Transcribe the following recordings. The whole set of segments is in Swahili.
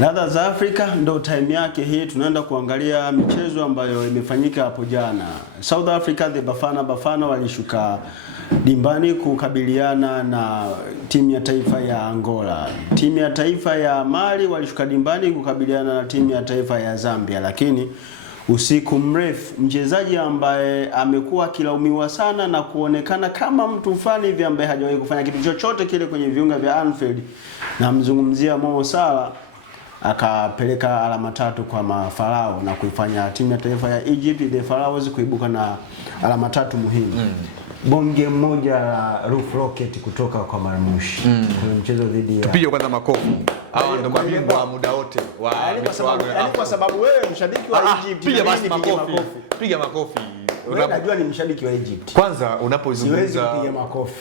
Ladha za Afrika ndo time yake hii. Tunaenda kuangalia michezo ambayo imefanyika hapo jana. South Africa, the Bafana walishuka dimbani kukabiliana na timu ya taifa ya Angola. Timu ya taifa ya Mali walishuka dimbani kukabiliana na timu ya taifa ya Zambia. Lakini usiku mrefu, mchezaji ambaye amekuwa akilaumiwa sana na kuonekana kama mtu fulani hivi ambaye hajawahi kufanya kitu chochote kile kwenye viunga vya Anfield, na mzungumzia Mo Salah, akapeleka alama 3 kwa Mafarao na kuifanya timu ya taifa ya Egypt, the Pharaohs, kuibuka na alama 3 muhimu. Bonge moja la Roof Rocket kutoka kwa Marmushi kwenye mchezo dhidi ya... Tupige kwanza makofi. Hawa ndo mabingwa wa muda wote wa michuano ya Afrika. Kwa sababu wewe mshabiki wa Egypt, piga basi makofi. Piga makofi. Wewe unajua ni mshabiki wa Egypt. Kwanza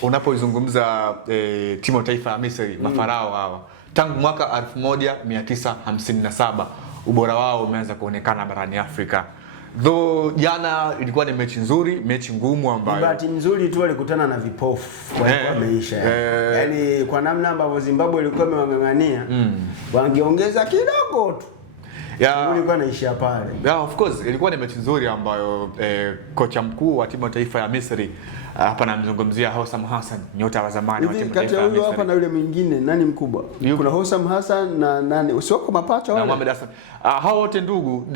unapoizungumza timu ya taifa ya Misri, Mafarao hawa, tangu mwaka 1957 ubora wao umeanza kuonekana barani Afrika. Though jana ilikuwa ni mechi nzuri, mechi ngumu ambayo bahati nzuri tu walikutana na vipofu kwa maisha. Yaani kwa namna ambavyo Zimbabwe ilikuwa imewangangania, wangeongeza kidogo tu. Ilikuwa inaishia pale. Of course ilikuwa ni mechi nzuri ambayo kocha mkuu wa timu ya taifa ya Misri, hapa namzungumzia Hossam Hassan, nyota wa zamani wa timu ya taifa ya Misri. Hapa na yule mwingine nani mkubwa? Kuna Hossam Hassan na nani? Usioko mapacha wale. Na Mohamed Hassan. Hao wote ndugu,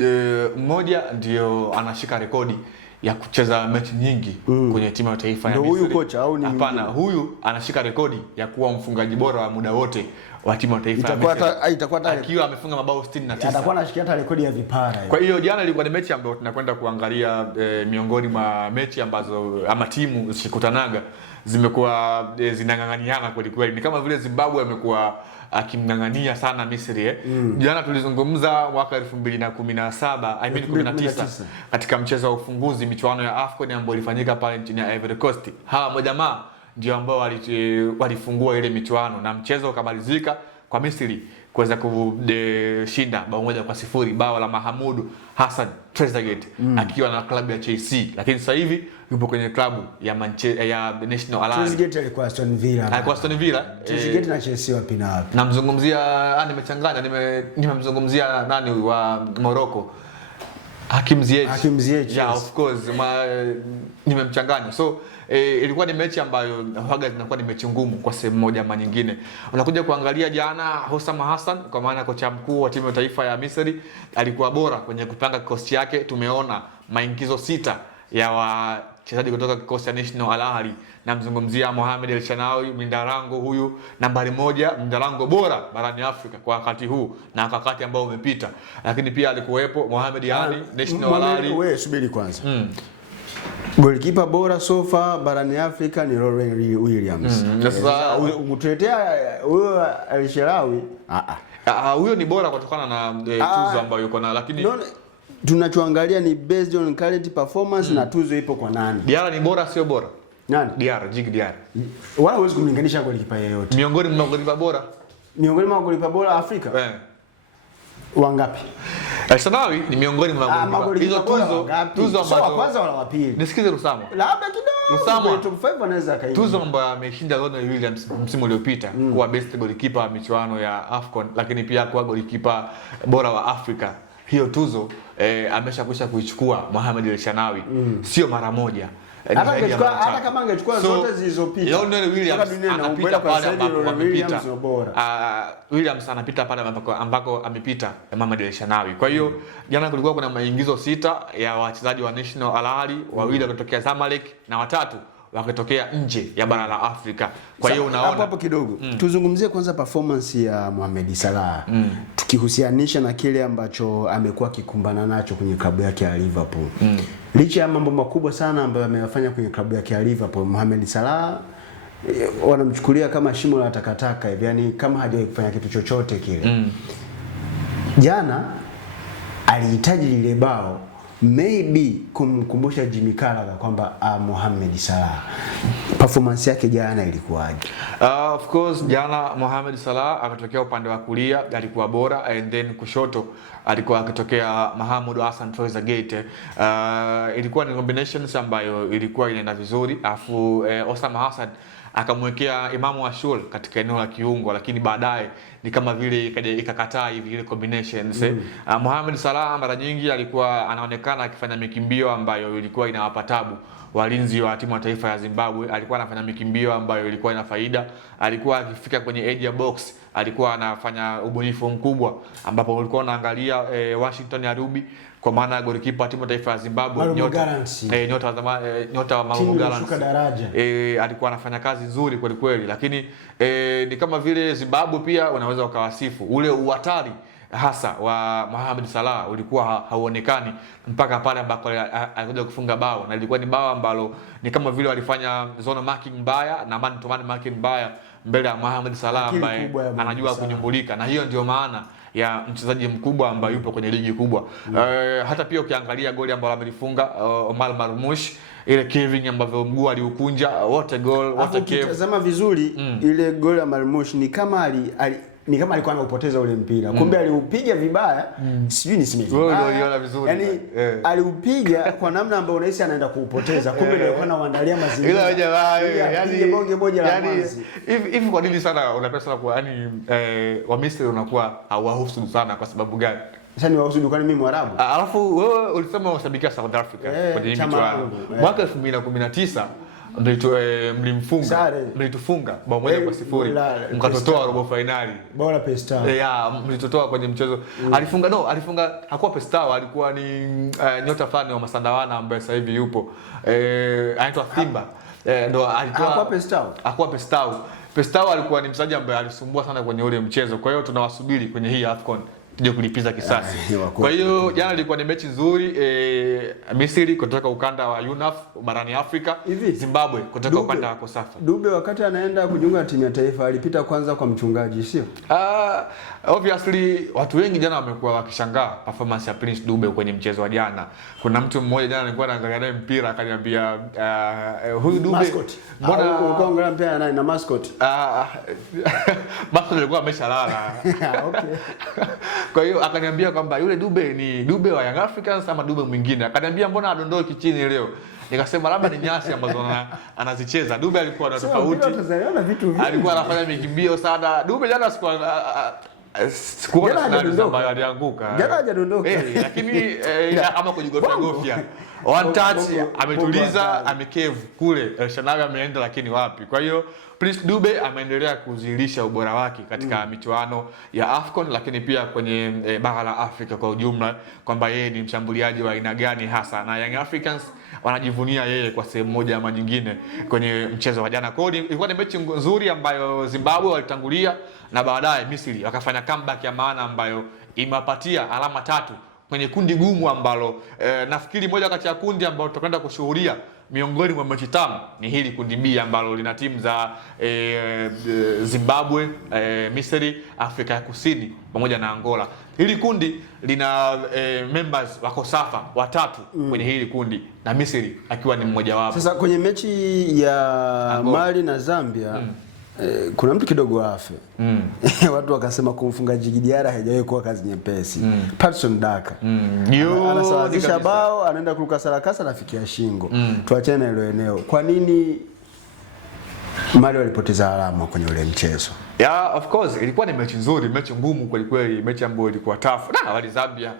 mmoja ndio anashika rekodi ya kucheza mechi nyingi kwenye timu ya taifa ya Misri. Ndio huyu kocha au ni mwingine? Hapana, huyu anashika rekodi ya kuwa mfungaji bora wa muda wote wa timu ya taifa ya Misri. Itakuwa akiwa amefunga mabao 69. Atakuwa anashikia hata rekodi ya vipara. Kwa hiyo jana ilikuwa ni mechi ambayo tunakwenda kuangalia miongoni mwa mechi ambazo ama timu zikikutanaga zimekuwa zinang'ang'aniana kweli kweli. Ni kama vile Zimbabwe amekuwa akimng'ang'ania sana Misri. Jana tulizungumza mwaka 2019 katika mchezo wa ufunguzi michuano ya AFCON ambayo ilifanyika pale nchini Ivory Coast. Hawa majamaa ndio ambao walifungua ile michuano na mchezo ukamalizika kwa Misri kuweza kushinda bao 1-0, bao la Mahamudu Hassan Trezeguet akiwa na klabu ya Chelsea, lakini sasa hivi yupo kwenye klabu ya National Al Ahly. Trezeguet alikuwa Aston Villa. Alikuwa Aston Villa. Trezeguet na Chelsea wapi na wapi? Namzungumzia nimemzungumzia nani wa Morocco, Hakim Ziyech. Yeah, of course nimemchanganya. So ilikuwa ni mechi ambayo huaga zinakuwa ni mechi ngumu kwa sehemu moja ama nyingine. Unakuja kuangalia jana, Hossam Hassan kwa maana kocha mkuu wa timu ya taifa ya Misri alikuwa bora kwenye kupanga kikosi chake. Tumeona maingizo 6 ya wachezaji kutoka kikosi cha National Al Ahly. Namzungumzia Mohamed El Shanawi, Mindarango, huyu nambari 1, Mindarango bora barani Afrika kwa wakati huu na wakati ambao umepita. Lakini pia alikuwepo Mohamed Ali, National Al Ahly. Wewe subiri kwanza. Goalkeeper bora sofa barani Afrika ni Rory Williams. Sasa utuletea huyo El Shanawi, huyo ni bora kutokana na tuzo ambayo yuko na, lakini tunachoangalia ni based on current performance na tuzo ipo kwa nani? Diarra ni bora sio bora? Nani? Djigui Diarra. Wala huwezi kumlinganisha goalkeeper yeyote. Miongoni mwa goalkeeper bora? Miongoni mwa goalkeeper bora Afrika? Wangapi? El Shanawi ni miongoni mwa goalkeeper. Hizo tuzo ambazo kwanza wala wa pili. Nisikize Rusamo. Labda kidogo. Rusamo top 5 anaweza kaingia. Tuzo ambayo ameshinda Rory Williams msimu uliopita kuwa best goalkeeper wa michuano ya AFCON, lakini pia kuwa goalkeeper bora wa Afrika. Hiyo tuzo ameshakwisha kuichukua Mohamed El Shanawi, sio mara moja. Hata kama angechukua zote zilizopita. Rory Williams anapita pale ambapo amepita. Williams anapita pale ambako amepita Mohamed El Shanawi. Kwa hiyo jana kulikuwa kuna maingizo 6 ya wachezaji wa National Al Ahly, 2 wakitokea Zamalek na 3 wakitokea nje ya bara la Afrika. Kwa hiyo unaona hapo kidogo tuzungumzie kwanza performance ya Mohamed Salah, tukihusianisha na kile ambacho amekuwa akikumbana nacho kwenye klabu yake ya Liverpool. Licha ya mambo makubwa sana ambayo ameyafanya kwenye klabu yake ya Liverpool, Mohamed Salah wanamchukulia kama shimo la takataka hivi, yani kama hajawahi kufanya kitu chochote kile. Jana alihitaji lile bao maybe kumkumbusha Jimmy Carragher kwamba Mohamed Salah performance yake jana ilikuwaje? Of course jana Mohamed Salah akatokea upande wa kulia alikuwa bora, and then kushoto alikuwa akitokea Mahamudu Hassan Trezeguet. Ilikuwa ni combinations ambayo ilikuwa inaenda vizuri, afu Hossam Hassan akamwekea Imamu Ashur katika eneo la kiungo, lakini baadaye ni kama vile ikakataa hivi ile combinations. Mohamed Salah mara nyingi alikuwa anaonekana akifanya mikimbio ambayo ilikuwa inawapa tabu walinzi wa timu ya taifa ya Zimbabwe. Alikuwa anafanya mikimbio ambayo ilikuwa ina faida, alikuwa akifika kwenye edge ya box, alikuwa anafanya ubunifu mkubwa, ambapo ulikuwa unaangalia Washington Arubi, kwa maana golikipa wa timu ya taifa ya Zimbabwe, nyota wa Marumo Gallants, alikuwa anafanya kazi nzuri kweli kweli. Lakini ni kama vile Zimbabwe pia unaweza ukawasifu ule uhatari hasa wa Mohamed Salah ulikuwa hauonekani mpaka pale ambako alikuja kufunga bao, na ilikuwa ni bao ambalo ni kama vile walifanya zone marking mbaya na man to man marking mbaya mbele ya Mohamed Salah ambaye anajua kunyumbulika, na hiyo ndio maana ya mchezaji mkubwa ambaye yupo kwenye ligi kubwa. Hata pia ukiangalia goli ambalo amelifunga Omar Marmoush, ile Kevin ambavyo mguu aliukunja, what a goal, what a cave. Tazama vizuri ile goli ya Marmoush ni kama alikuwa anaupoteza ule mpira. Kumbe aliupiga vibaya, sijui niseme vibaya. Wewe uliona vizuri. Yaani aliupiga kwa namna ambayo unahisi anaenda kuupoteza. Kumbe ndio alikuwa anaandalia mazingira. Ila jamaa yani bonge moja la mwanzi. Hivi kwa nini sana unapenda sana kwa wa Misri unakuwa hawahusudu sana kwa sababu gani? Sasa ni wahusudu kwani mimi Mwarabu? Alafu wewe ulisema unashabikia South Africa kwenye michuano. Mwaka 2019 mlitufunga bao 1-0 mkatotoa robo finali. Bora Pestao. Mlitotoa kwenye mchezo. Alifunga hakuwa Pestao, alikuwa ni nyota fulani wa Masandawana ambaye sasa hivi yupo. Anaitwa Thimba. Ndo alitoa hakuwa Pestao. Pestao alikuwa ni mchezaji ambaye alisumbua sana kwenye ule mchezo. Kwa hiyo tunawasubiri kwenye hii AFCON tuje kulipiza kisasi. Kwa hiyo jana ilikuwa ni mechi nzuri, Misri kutoka ukanda wa UNAF barani Afrika, Zimbabwe kutoka ukanda wa Kosafa. Dube wakati anaenda kujiunga na timu ya taifa alipita kwanza kwa mchungaji, sio? Obviously watu wengi jana wamekuwa wakishangaa performance ya Prince Dube kwenye mchezo wa jana. Kuna mtu mmoja jana alikuwa anaangalia naye mpira akaniambia huyu Dube mbona ulikuwa unaangalia mpira naye na mascot? Mascot alikuwa ameshalala. Okay. Kwa hiyo akaniambia kwamba yule Dube ni Dube wa Young Africans ama Dube mwingine. Akaniambia mbona adondoki chini leo? Nikasema labda ni nyasi ambazo anazicheza. Dube alikuwa na tofauti. Alikuwa anafanya mikimbio sana. Dube jana sikuona scenario ambayo alianguka. Jana hajadondoka. Lakini ama kujigofia. One touch ametuliza, amekevu kule. El Shanawi ameenda lakini wapi. Kwa hiyo Prince Dube ameendelea kuzilisha ubora wake katika michuano ya AFCON, lakini pia kwenye bara la Afrika kwa ujumla, kwamba yeye ni mshambuliaji wa aina gani hasa, na Young Africans wanajivunia yeye kwa sehemu moja ama nyingine kwenye mchezo wa jana. Kwa hiyo ilikuwa ni mechi nzuri ambayo Zimbabwe walitangulia na baadaye Misri wakafanya comeback ya maana ambayo imepatia alama 3 kwenye kundi gumu ambalo nafikiri moja kati ya kundi ambalo tutakwenda kushuhudia miongoni mwa mechi tamu ni hili kundi B ambalo lina timu za Zimbabwe, Misri, Afrika ya Kusini pamoja na Angola. Hili kundi lina members wa Kosafa watatu kwenye hili kundi na Misri akiwa ni mmoja wapo. Sasa kwenye mechi ya Angola, Mali na Zambia kuna mtu kidogo afe. Watu wakasema kumfunga Djigui Diarra haijawahi kuwa kazi nyepesi. Patson Daka. Anasawazisha bao, anaenda kuruka sarakasa nafikia shingo. Tuachane na ile eneo. Kwa nini Mali walipoteza alama kwenye ule mchezo? Of course ilikuwa ni mechi nzuri, mechi ngumu kweli kweli, mechi ambayo ilikuwa tough. Na wale Zambia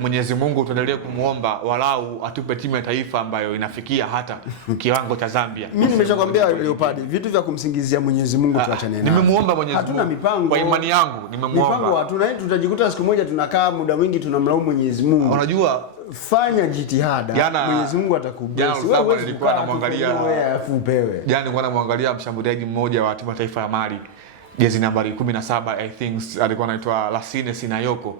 Mwenyezi Mungu tuendelee kumuomba walau atupe timu ya taifa ambayo inafikia hata kiwango cha Zambia. Mimi nimeshakwambia Leopard, vitu vya kumsingizia Mwenyezi Mungu tuachane nao. Nimemuomba Mwenyezi Mungu. Hatuna mipango. Kwa imani yangu nimemuomba. Mipango hatuna, tutajikuta siku moja tunakaa muda mwingi tunamlaumu Mwenyezi Mungu. Unajua fanya jitihada, Mwenyezi Mungu atakubless. Wewe nilikuwa namwangalia jana nilikuwa namwangalia mshambuliaji mmoja wa timu ya taifa ya Mali. Jezi nambari 17 I think alikuwa anaitwa Lassine Sinayoko.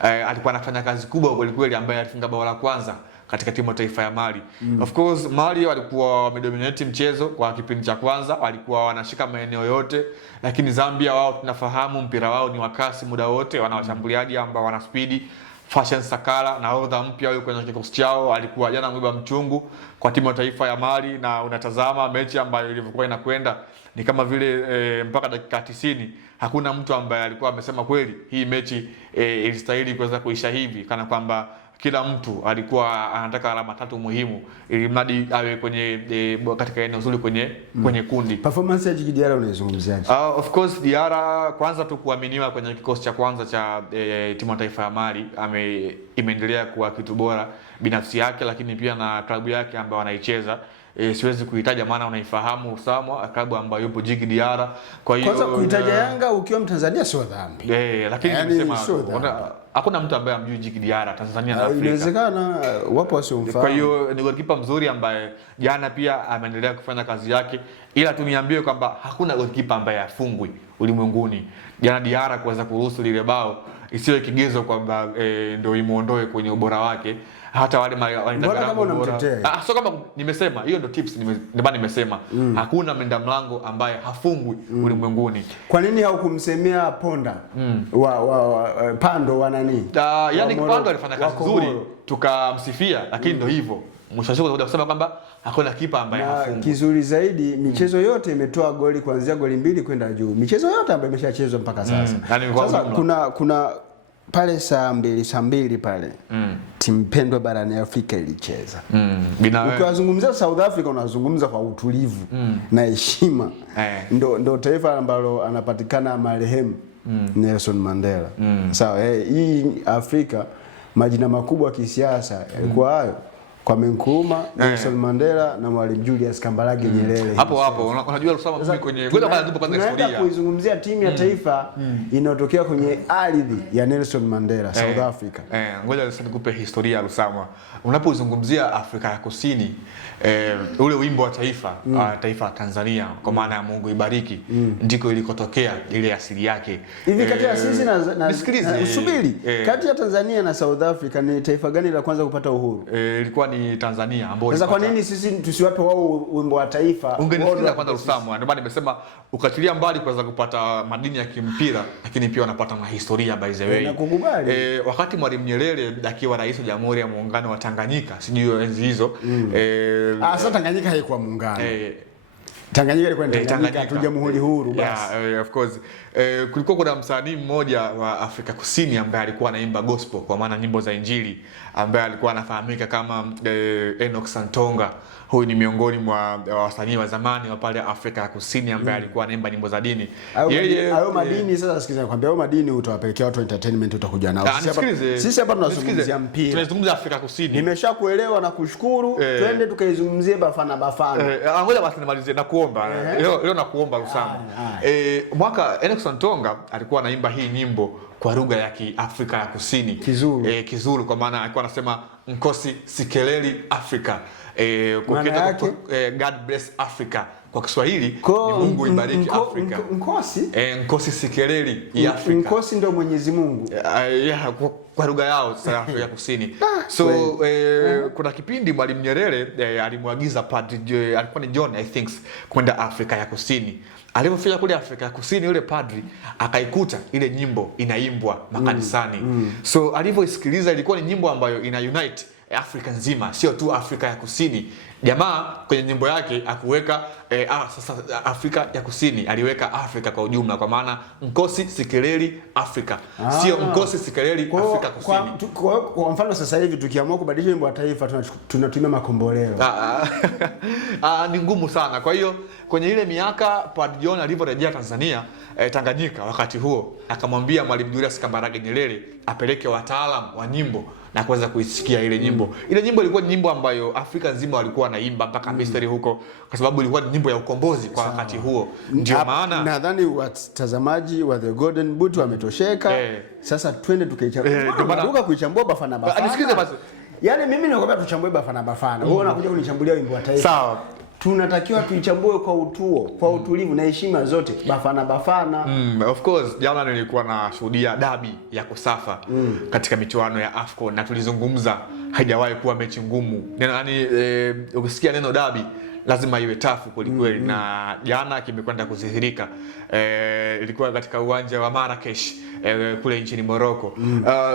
Alikuwa anafanya kazi kubwa kweli kweli, ambaye alifunga bao la kwanza katika timu ya taifa ya Mali. Of course Mali walikuwa wamedominate mchezo kwa kipindi cha kwanza, walikuwa wanashika maeneo yote, lakini Zambia wao tunafahamu mpira wao ni wa kasi muda wote, wana washambuliaji ambao wana speed. Fashion Sakala na nahodha mpya huyo kwenye kikosi chao alikuwa jana mwiba mchungu kwa timu ya taifa ya Mali, na unatazama mechi ambayo ilivyokuwa inakwenda ni kama vile mpaka dakika 90 hakuna mtu ambaye alikuwa amesema kweli hii mechi ilistahili kuweza kuisha hivi, kana kwamba kila mtu alikuwa anataka alama 3 muhimu ili mradi awe kwenye katika eneo zuri kwenye kundi. Performance ya Djigui Diarra unaizungumziaje? Of course Diarra kwanza tu kuaminiwa kwenye kikosi cha kwanza cha timu ya taifa ya Mali, imeendelea kuwa kitu bora binafsi yake, lakini pia na klabu yake ambayo anaicheza. Siwezi kuitaja maana unaifahamu Usamwa, klabu ambayo yupo Djigui Diarra. Kwa hiyo kwanza kuitaja Yanga ukiwa Mtanzania sio dhambi. Lakini nimesema hakuna mtu ambaye amjui Djigui Diarra Tanzania na Afrika. Inawezekana wapo wasiomfahamu. Kwa hiyo ni goalkeeper mzuri ambaye jana pia ameendelea kufanya kazi yake, ila tuniambie kwamba hakuna goalkeeper ambaye afungwi ulimwenguni. Jana Diarra kuweza kuruhusu lile bao isiwe kigezo kwamba ndio imuondoe kwenye ubora wake. Hata wale wanataka bora. So kama nimesema hiyo ndio tips nimesema hakuna mlinda mlango ambaye hafungwi ulimwenguni. Kwa nini haukumsemea Ponda Pando wa nani? Yani Pando alifanya kazi nzuri tukamsifia, lakini ndio hivyo mwisho siku kusema kwamba hakuna kipa ambaye hafungwi. Kizuri zaidi michezo yote imetoa goli kuanzia goli 2 kwenda juu. Michezo yote ambayo imeshachezwa mpaka sasa. Sasa kuna pale saa mbili pale timu pendwa barani Afrika ilicheza. Ukiwazungumzia South Africa unazungumza kwa utulivu na heshima. Ndo taifa ambalo anapatikana marehemu Nelson Mandela. Sawa, hii Afrika majina makubwa ya kisiasa yalikuwa hayo Kwame Nkrumah, Nelson Mandela na Mwalimu Julius Kambarage Nyerere. Hapo unajua Lusama mimi kwenye ngoja bado tupo kwanza historia. Tunataka kuizungumzia timu ya taifa inayotokea kwenye ardhi ya Nelson Mandela, South Africa. Ngoja nikupe historia Lusama. Unapozungumzia Afrika ya Kusini, ule wimbo wa taifa, taifa la Tanzania kwa maana ya Mungu ibariki, ndiko ilikotokea ile asili yake. Hivi kati ya sisi na usubiri, kati ya Tanzania na South Africa ni taifa gani la kwanza kupata uhuru? Ilikuwa ni Tanzania ambao. Sasa kwa nini sisi tusiwape wao wimbo wa taifa? Ungenisikiliza kwanza Lusama, ndio maana nimesema ukatilia mbali kwanza kupata madini ya kimpira, lakini pia wanapata na historia by the way. Nakukubali. Wakati Mwalimu Nyerere akiwa rais wa Jamhuri ya Muungano wa Tanganyika, sijui enzi hizo. Sasa Tanganyika haikuwa muungano. Tanganyika ilikuwa ni Tanganyika tu jamhuri huru basi. Of course. Kulikuwa kuna msanii mmoja wa Afrika Kusini ambaye alikuwa anaimba gospel kwa maana nyimbo za Injili, ambaye alikuwa anafahamika kama Enoch Santonga. Huyu ni miongoni mwa wasanii wa zamani wa pale Afrika ya Kusini ambaye alikuwa anaimba nyimbo za dini. Hayo madini sasa sikiza nakwambia, hayo madini utawapelekea watu entertainment utakuja nao. Sisi hapa tunazungumzia mpira. Tunazungumzia Afrika Kusini. Nimeshakuelewa na kushukuru. Twende tukaizungumzie Bafana. Ngoja basi nimalizie na kuomba. Leo nakuomba Lusama. Mwaka Enoch Santonga alikuwa anaimba hii nyimbo kwa lugha ya Kiafrika ya Kusini. Kizulu kwa maana alikuwa anasema Nkosi Sikeleli Africa. God bless Africa. Kwa Kiswahili ni Mungu ibariki Afrika. Nkosi Sikeleli Africa. Nkosi ndio Mwenyezi Mungu. Kwa lugha yao sasa Afrika ya Kusini. So kuna kipindi Mwalimu Nyerere alimwagiza padri, alikuwa ni John I think, kwenda Afrika ya Kusini. Alipofika kule Afrika ya Kusini, yule padri akaikuta ile nyimbo inaimbwa makanisani. So alivyoisikiliza ilikuwa ni nyimbo ambayo ina unite Afrika nzima, sio tu Afrika ya Kusini. Jamaa kwenye nyimbo yake akuweka sasa Afrika ya Kusini, aliweka Afrika kwa ujumla kwa maana Nkosi Sikeleli Africa. Sio Nkosi Sikeleli Afrika Kusini. Kwa mfano sasa hivi tukiamua kubadilisha wimbo wa taifa tunatumia makombolero. Ni ngumu sana. Kwa hiyo kwenye ile miaka Padre John alivyorejea Tanzania, Tanganyika wakati huo, akamwambia Mwalimu Julius Kambarage Nyerere apeleke wataalamu wa nyimbo na kuweza kuisikia ile nyimbo. Ile nyimbo ilikuwa ni nyimbo ambayo Afrika nzima walikuwa wanaimba mpaka Misri huko, kwa sababu ilikuwa ni nyimbo ya ukombozi kwa wakati huo. Ndio maana nadhani watazamaji wa The Golden Boot wametosheka. Sasa twende tukaichambua. Kuichambua Bafana. Nisikize basi. Yaani mimi ninakwambia tuchambue Bafana. Wewe unakuja kunichambulia wimbo wa taifa. Sawa. Tunatakiwa tuichambue kwa utulivu na heshima zote. Bafana. Of course, jana nilikuwa na shuhudia dabi ya Kosafa katika michuano ya AFCON na tulizungumza haijawahi kuwa mechi ngumu. Yaani ukisikia neno dabi lazima iwe tafu kweli na jana kimekwenda kudhihirika. Ilikuwa katika uwanja wa Marrakesh kule nchini Morocco.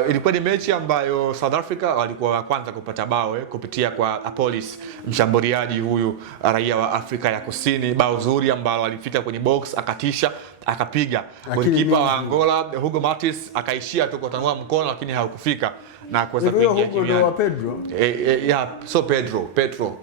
Ilikuwa ni mechi ambayo South Africa walikuwa wa kwanza kupata bao kupitia kwa Apolis, mshambuliaji huyu raia wa Afrika ya Kusini, bao zuri ambalo alifika kwenye box akatisha akapiga. Golikipa wa Angola Hugo Martins akaishia tu kutanua mkono lakini haukufika na kuweza kuingia kimya. Pedro? Petro.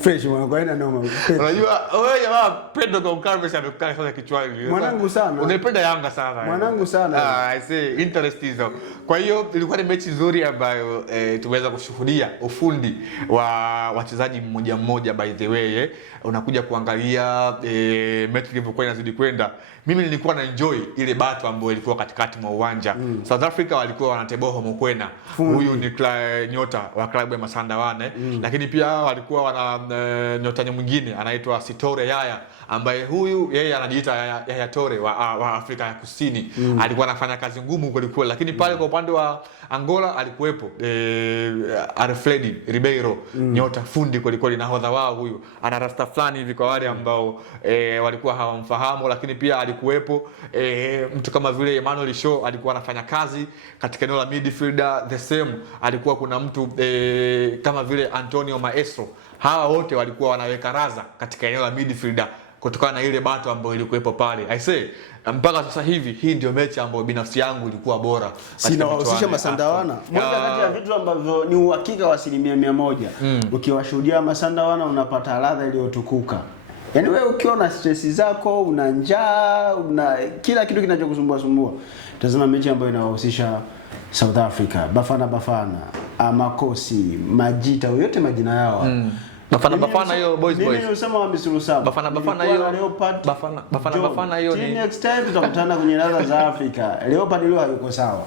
Fresh mwana noma. Unajua wewe jamaa Pedro Goncalves amekukaa sana kichwani. Mwanangu sana. Unaipenda Yanga sana. Mwanangu sana. I say interest hizo. Kwa hiyo ilikuwa ni mechi nzuri ambayo tumeweza kushuhudia ufundi wa wachezaji mmoja mmoja. By the way, unakuja kuangalia mechi ilivyokuwa inazidi kwenda. Mimi nilikuwa na enjoy ile battle ambayo ilikuwa katikati mwa uwanja. South Africa walikuwa wanateboho Mokoena. Huyu ni nyota wa klabu ya Masandawane. Lakini pia walikuwa wana nyota mwingine anaitwa Sitore Yaya, ambaye huyu yeye anajiita Yaya Tore wa Afrika ya Kusini. Alikuwa anafanya kazi ngumu kweli, lakini pale kwa upande wa Angola alikuwepo Alfredi Ribeiro, nyota fundi kweli, nahodha wao. Huyu ana rasta fulani hivi kwa wale ambao walikuwa hawamfahamu, lakini pia alikuwepo mtu kama vile Emmanuel Shaw, alikuwa anafanya kazi katika eneo la midfielder. The same alikuwa kuna mtu kama vile Antonio Maestro. Hawa wote walikuwa wanaweka raza katika eneo la midfielder kutokana na ile bato ambayo ilikuwepo pale. I say mpaka sasa hivi hii ndio mechi ambayo binafsi yangu ilikuwa bora. Sinawahusisha Masandawana. Moja kati ya vitu ambavyo ni uhakika wa 100%. Ukiwashuhudia Masandawana unapata ladha iliyotukuka. Yaani wewe ukiona stress zako, una njaa, una kila kitu kinachokusumbua. Tazama mechi ambayo inawahusisha South Africa, Bafana, Amakosi, Majita, yote majina yao. Bafana hiyo boys. Mimi nilisema wa Misuru Saba. Bafana hiyo Leopard. Bafana hiyo ni next time tutakutana kwenye ladha za Afrika. Leopard leo hayuko sawa.